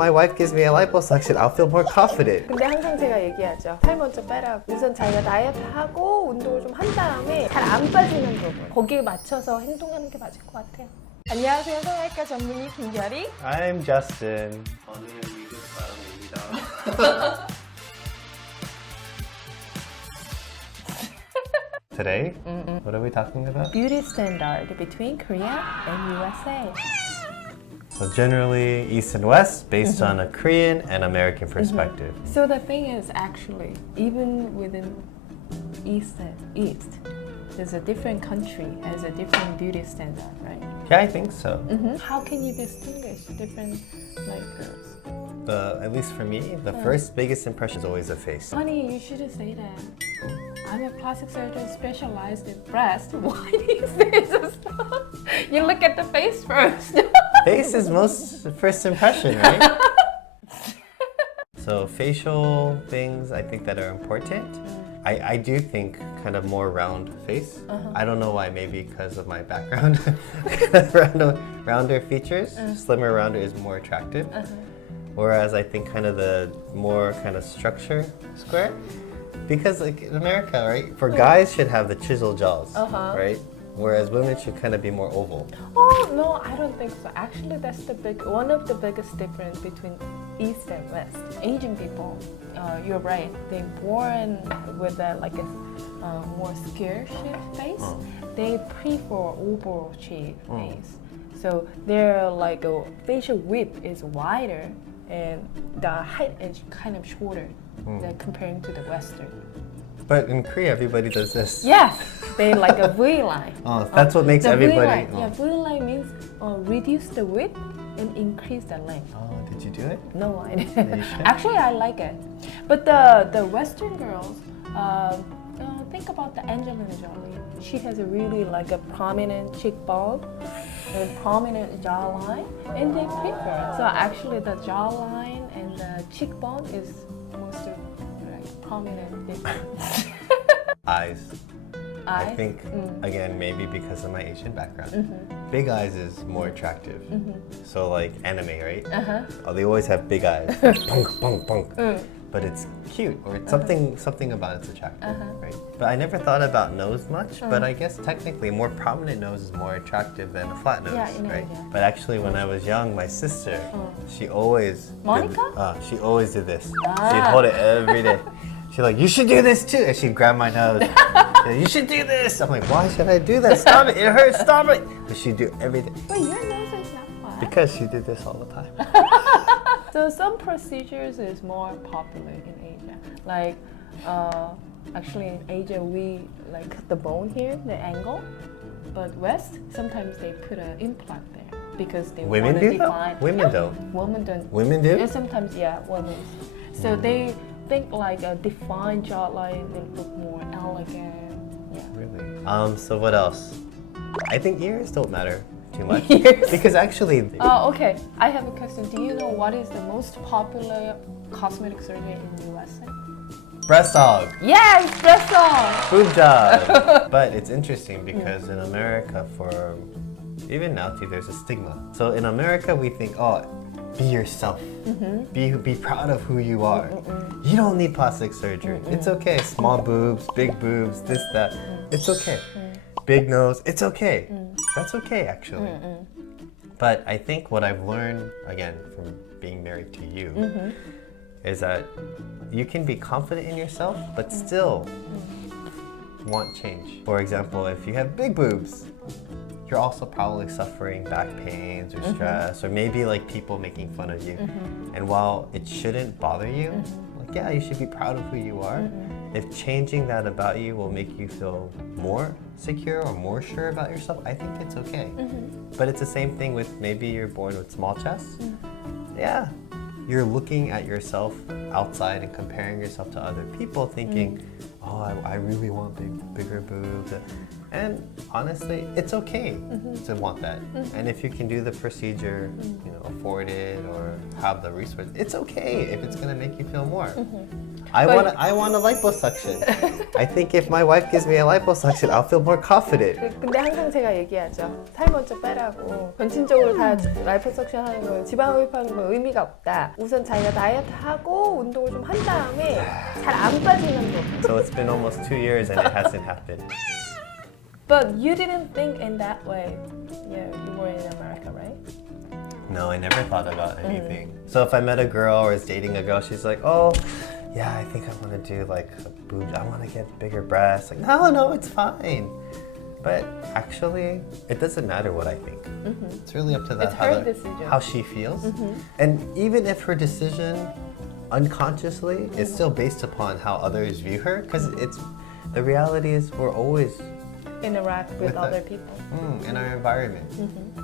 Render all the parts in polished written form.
My wife gives me a liposuction, I'll feel more confident. 근데 항상 제가 얘기하죠. 살 먼저 빼라고. 우선 자기가 다이어트하고 운동을 좀 한 다음에 잘 안 빠지는 부분 거기에 맞춰서 행동하는 게 맞을 것 같아요. 안녕하세요. 성형외과 전문의 김결이. I'm Justin. 저는 미국 사람입니다. Today, what are we talking about? Beauty standard between Korea and USA. So generally, East and West, based on a Korean and American perspective. So the thing is actually, even within East, there's a different country has a different beauty standard, right? Yeah, I think so. How can you distinguish different like girls? At least for me, the first biggest impression is always the face. Honey, you shouldn't say that. I'm a plastic surgeon specialized in breast. Why do you say this stuff? You look at the face first. Face is most first impression, right? So facial things I think that are important. I do think kind of more round face. I don't know why, maybe because of my background. Rounder features, slimmer rounder is more attractive. Whereas I think kind of the more kind of structure square. Because like in America, right? For guys should have the chisel jaws, right? Whereas women should kind of be more oval. Oh no, I don't think so. Actually, that's one of the biggest difference between East and West. Asian people, you're right. They're born with a more square shaped face. They prefer oval shaped face. So their facial width is wider and the height is kind of shorter than comparing to the Western. But in Korea, everybody does this. Yes, they like a V line. Oh, that's what makes the everybody. V line. Yeah, V line means reduce the width and increase the length. Oh, did you do it? No, I Yeah, didn't. you should. Actually, I like it. But the Western girls, think about the Angelina Jolie. She has a really a prominent cheekbone and prominent jawline, and they prefer. So actually, the jawline and the cheekbone is most prominent difference. Eyes. I Eyes? think, again, maybe because of my Asian background, big eyes is more attractive. So like anime, right? Oh, they always have big eyes. Punk, punk, punk. But it's cute, or it's something about it's attractive, right? But I never thought about nose much, but I guess technically a more prominent nose is more attractive than a flat nose, Yeah, in right? Asia. But actually when I was young, my sister, she always Monica? she always did this. She'd hold it every day. She's like, you should do this too. And she'd grab my nose. You should do this. I'm like, why should I do that? Stop it. It hurts. Stop it. But she'd do every day. But your nose is not flat. Because she did this all the time. So some procedures is more popular in Asia. Like, actually in Asia we cut the bone here, the angle. But West, sometimes they put an implant there because they Women want to do though? define. Women don't. Women don't. Women do? Yeah, sometimes, yeah, women. So they think a defined jawline will look more elegant. Yeah. Really? So what else? I think ears don't matter too much. Ears? Because actually, Okay, I have a question. Do you know what is the most popular cosmetic surgery in the USA? breast hog, Yeah, it's breast aug. boob job. But it's interesting because in America, for even now too, there's a stigma. So in America, we think, oh, be yourself. Be proud of who you are. You don't need plastic surgery. It's okay. Small boobs, big boobs, this, that. It's okay. Big nose, it's okay. That's okay, actually. But I think what I've learned, again, from being married to you, is that you can be confident in yourself, but still want change. For example, if you have big boobs, you're also probably suffering back pains or stress, or maybe people making fun of you. And while it shouldn't bother you, yeah, you should be proud of who you are. If changing that about you will make you feel more secure or more sure about yourself, I think it's okay. But it's the same thing with maybe you're born with small chests. Yeah, you're looking at yourself outside and comparing yourself to other people thinking, oh, I really want bigger boobs. And honestly, it's okay to want that. And if you can do the procedure, afford it or have the resource, it's okay if it's gonna make you feel more. I But- want a liposuction. I think if my wife gives me a liposuction, I'll feel more confident. 근데 항상 제가 얘기하죠. 살 먼저 빼라고. 전신적으로 다 라이포석션 하는 건 지방 흡입하는 건 의미가 없다. 우선 자기가 다이어트 하고 운동을 좀 한 다음에 잘 안 빠지는 거. So it's been almost 2 years and it hasn't happened. But you didn't think in that way. Yeah, you were in America, right? No, I never thought about anything. So if I met a girl or is dating a girl, she's like, oh, yeah, I think I want to do like a boob. I want to get bigger breasts. Like, no, it's fine. But actually, it doesn't matter what I think. It's really up to that It's her decision. how she feels. And even if her decision unconsciously is still based upon how others view her, because the reality is we're always Interact with other people. in our environment.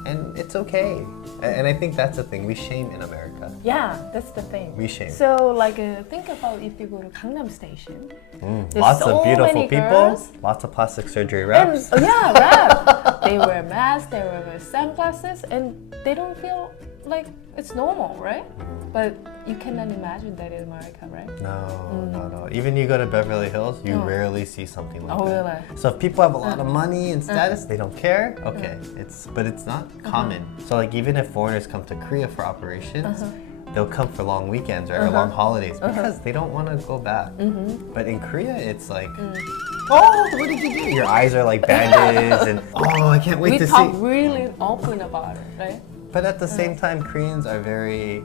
And it's okay. And I think that's the thing. We shame in America. Yeah, that's the thing. We shame. So like think about if you go to Gangnam Station. There's Lots so of beautiful many people, girls. lots of plastic surgery And, reps. rap. They wear masks, they wear sunglasses, and they don't feel like it's normal, right? But you cannot imagine that in America, right? No. Even you go to Beverly Hills, you rarely see something like Oh, that. really? So if people have a lot of money and status, they don't care. Okay, but it's not common. So like even if foreigners come to Korea for operations, they'll come for long weekends or long holidays because they don't want to go back. But in Korea, it's like, oh, what did you do? Your eyes are like bandaged, and oh, I can't wait We to talk see. really open about it, right? But at the same time, Koreans are very,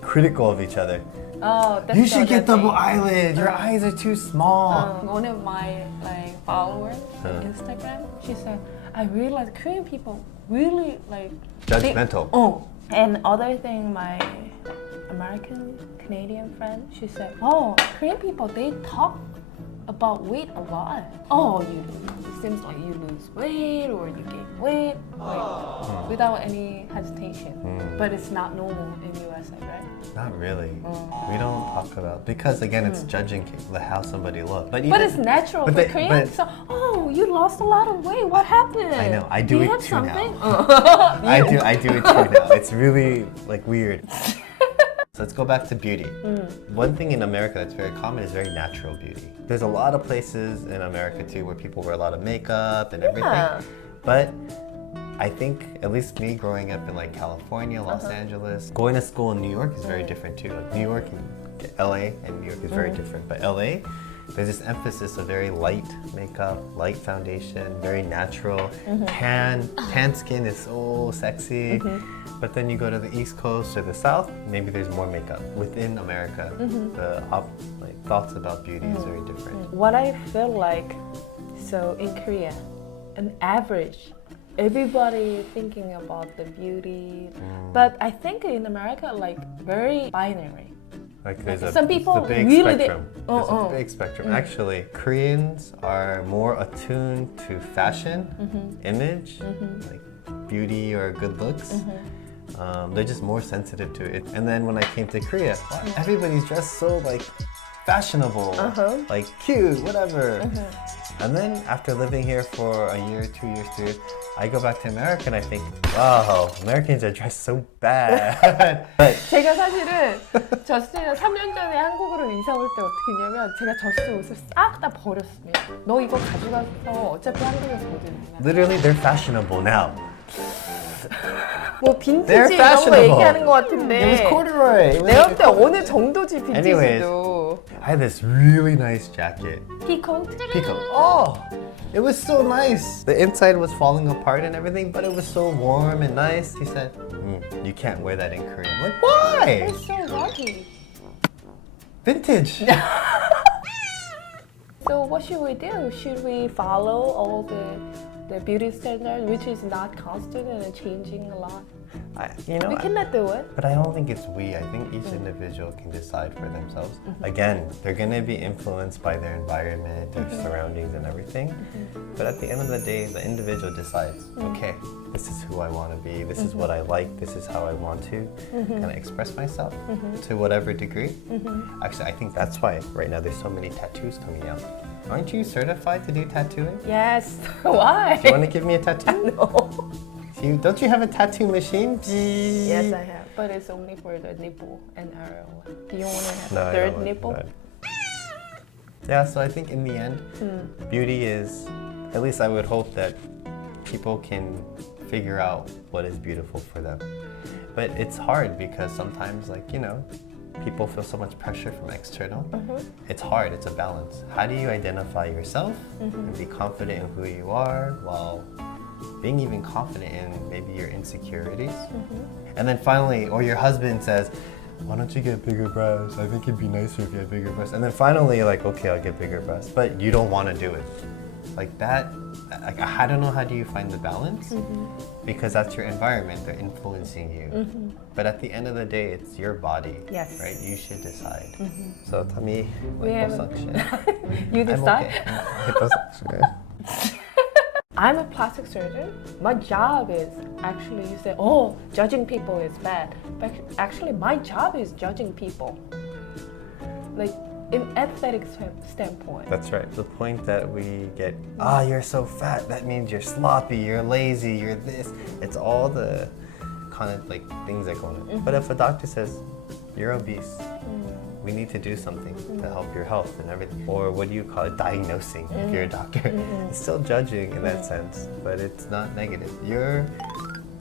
critical of each other. Oh, that's You should the get double thing. eyelid. Your eyes are too small. One of my followers on Instagram, she said, I realized Korean people really Judgmental. And other thing, my American Canadian friend, she said, oh, Korean people, they talk about weight a lot. Oh, it seems like you lose weight or you gain weight, without any hesitation. But it's not normal in USA, right? Not really. We don't talk about because again, it's judging how somebody looks. But But it's natural but for they- Koreans. but- So, oh, you lost a lot of weight. What happened? I know. I do you it had too now. something? I do it too now. It's really like weird. So let's go back to beauty. One thing in America that's very common is very natural beauty. There's a lot of places in America too where people wear a lot of makeup and everything. Yeah. But I think, at least me growing up in like California, Los Angeles, going to school in New York is very different too. Like New York and LA and New York is very different. But LA, there's this emphasis of very light makeup, light foundation, very natural. Tan skin is so sexy. But then you go to the East Coast or the South, maybe there's more makeup. Within America, the thoughts about beauty is very different. What I feel like, so in Korea, an average, everybody thinking about the beauty. But I think in America, like very binary. Like there's a, Some people it's a big really spectrum. There's Oh, a big spectrum. Actually, Koreans are more attuned to fashion, image, like beauty or good looks. They're just more sensitive to it. And then when I came to Korea, everybody's dressed so like fashionable, like cute, whatever. And then after living here for a year, 2 years, 3 years, I go back to America and I think, wow, Americans are dressed so bad. But 제가 사실은 저스틴이랑 3년 전에 한국으로 이사 올 때 어떻게 했냐면 제가 저스틴 옷을 싹 다 버렸습니다. 너 이거 가져가서 어차피 한국에서 못 입는다. literally, they're fashionable now. 뭐 They're 빈티지 이런 거 fashionable. 얘기하는 것 It was 같은데 corduroy. It was 내가 like 볼 때 어느 정도지 Anyways. 빈티지도. I had this really nice jacket. 피코트? Pico. Oh, it was so nice. The inside was falling apart and everything, but it was so warm and nice. He said, you can't wear that in Korea. I'm like, why? It's so lucky. Vintage. So what should we do? Should we follow all the beauty standards, which is not constant and changing a lot? We cannot do it. But I don't think it's we. I think each individual can decide for themselves. Again, they're going to be influenced by their environment, their surroundings and everything. But at the end of the day, the individual decides, okay, this is who I want to be, this is what I like, this is how I want to kind of express myself to whatever degree. Actually, I think that's why right now there's so many tattoos coming out. Aren't you certified to do tattooing? Yes. Why? Do you want to give me a tattoo? No. Don't you have a tattoo machine? Yes, I have. But it's only for the nipple and areola. Do you want to have No, a I third don't want nipple? that. Yeah, so I think in the end, beauty is, at least I would hope that people can figure out what is beautiful for them. But it's hard because sometimes, like, you know, people feel so much pressure from external. It's hard, it's a balance. How do you identify yourself and be confident in who you are while being even confident in maybe your insecurities? And then finally, or your husband says, why don't you get bigger breasts? I think it'd be nicer if you had bigger breasts. And then finally you're like, okay, I'll get bigger breasts. But you don't want to do it. Like that, like, I don't know how do you find the balance? Because that's your environment, they're influencing you. But at the end of the day, it's your body, Yes. right? You should decide. So tummy, We haven't- liposuction. You decide? Liposuction. I'm a plastic surgeon. My job is actually, you say, oh, judging people is bad. But actually, my job is judging people. Like, in aesthetic standpoint. That's right. The point that we get, you're so fat, that means you're sloppy, you're lazy, you're this. It's all the kind of like things that go on. But if a doctor says, you're obese, we need to do something to help your health and everything. Or what do you call it? Diagnosing, if you're a doctor. It's still judging in that sense, but it's not negative. You're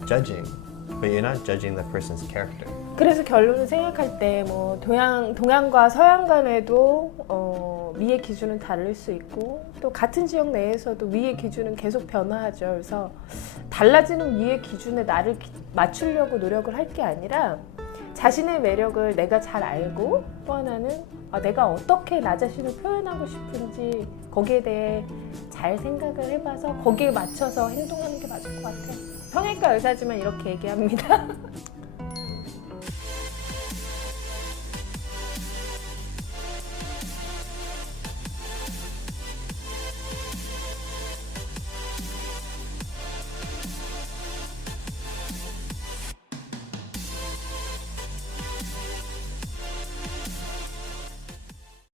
judging, but you're not judging the person's character. 그래서 결론을 생각할 때 뭐 동양과 서양 간에도 미의 기준은 다를 수 있고 또 같은 지역 내에서도 미의 기준은 계속 변화하죠. 그래서 달라지는 미의 기준에 나를 맞추려고 노력을 할 게 아니라 자신의 매력을 내가 잘 알고 또 하나는 내가 어떻게 나 자신을 표현하고 싶은지 거기에 대해 잘 생각을 해봐서 거기에 맞춰서 행동하는 게 맞을 것 같아요. 성형외과 의사지만 이렇게 얘기합니다.